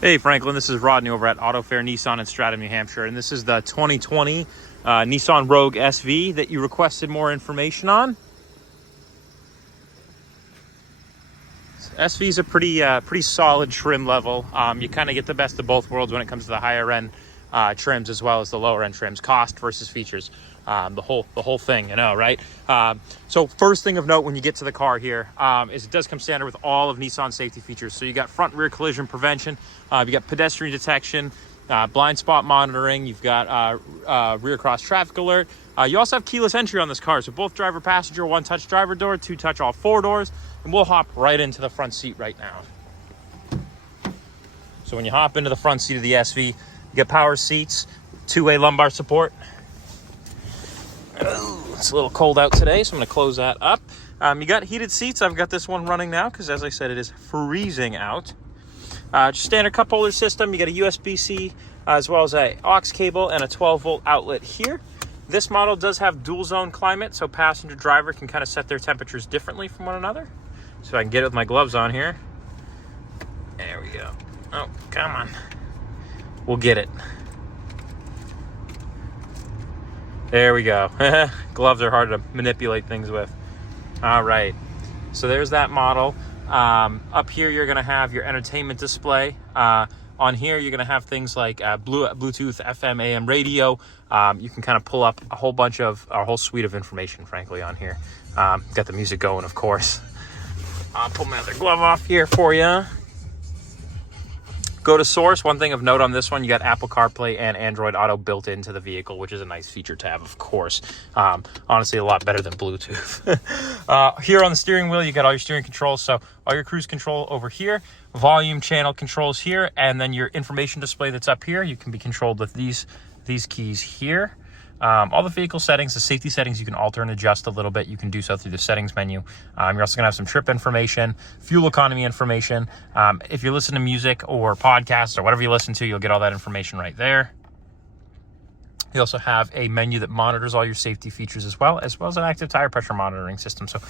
Hey Franklin, this is Rodney over at Auto Fair Nissan in Stratham, New Hampshire, and this is the 2020 Nissan Rogue SV that you requested more information on. SV is a pretty solid trim level. You kind of get the best of both worlds when it comes to the higher end trims as well as the lower end trims, cost versus features, the whole thing, you know, right? So first thing of note when you get to the car here is it does come standard with all of Nissan safety features. So you got front rear collision prevention, you got pedestrian detection, blind spot monitoring, you've got rear cross traffic alert. You also have keyless entry on this car, so both driver passenger, one touch driver door, two touch all four doors, and we'll hop right into the front seat right now. So when you hop into the front seat of the SV, you get power seats, two-way lumbar support. Oh, it's a little cold out today, so I'm going to close that up. You got heated seats. I've got this one running now because, as I said, it is freezing out. Just standard cup holder system. You got a USB-C as well as a aux cable and a 12-volt outlet here. This model does have dual zone climate, so passenger driver can kind of set their temperatures differently from one another. So I can get it with my gloves on here. There we go. Oh, come on. We'll get it. There we go. Gloves are hard to manipulate things with. All right. So there's that model. Up here, you're going to have your entertainment display. On here, you're going to have things like Bluetooth, FM, AM radio. You can kind of pull up a whole suite of information, frankly, on here. Got the music going, of course. I'll pull my other glove off here for you. Go to source. One thing of note on this one, you got Apple CarPlay and Android Auto built into the vehicle, which is a nice feature to have, of course. Honestly, a lot better than Bluetooth. Here on the steering wheel, you got all your steering controls. So all your cruise control over here, volume channel controls here, and then your information display that's up here. You can be controlled with these keys here. All the vehicle settings, the safety settings, you can alter and adjust a little bit. You can do so through the settings menu. You're also going to have some trip information, fuel economy information. If you listen to music or podcasts or whatever you listen to, you'll get all that information right there. You also have a menu that monitors all your safety features as well as an active tire pressure monitoring system. So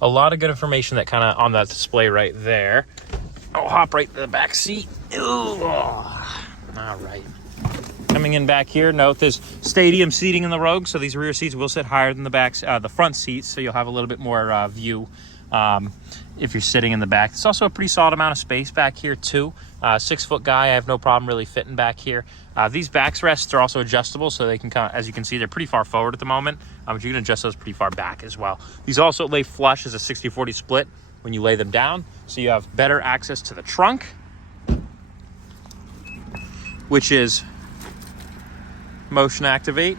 a lot of good information that kind of on that display right there. I'll hop right to the back seat. Ooh, all right. Coming in back here, note there's stadium seating in the Rogue, so these rear seats will sit higher than the front seats, so you'll have a little bit more view if you're sitting in the back. It's also a pretty solid amount of space back here too. 6-foot guy, I have no problem really fitting back here. These backrests are also adjustable, so they can kind of, as you can see, they're pretty far forward at the moment, but you can adjust those pretty far back as well. These also lay flush as a 60-40 split when you lay them down, so you have better access to the trunk, which is motion activate.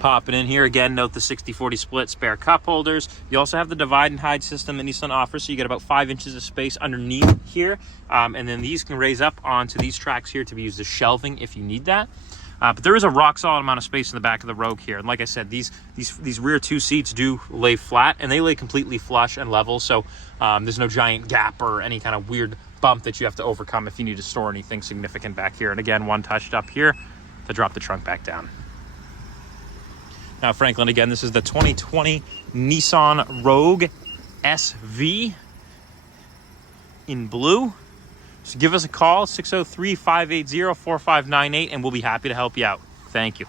Pop it in here again. Note the 60-40 split spare cup holders. You also have the divide and hide system that Nissan offers, so you get about 5 inches of space underneath here, and then these can raise up onto these tracks here to be used as shelving if you need that. But there is a rock solid amount of space in the back of the Rogue here, and like I said, these rear two seats do lay flat, and they lay completely flush and level, so there's no giant gap or any kind of weird bump that you have to overcome if you need to store anything significant back here. And again, one touched up here to drop the trunk back down. Now, Franklin, again, this is the 2020 Nissan Rogue SV in blue. So give us a call, 603-580-4598, and we'll be happy to help you out. Thank you.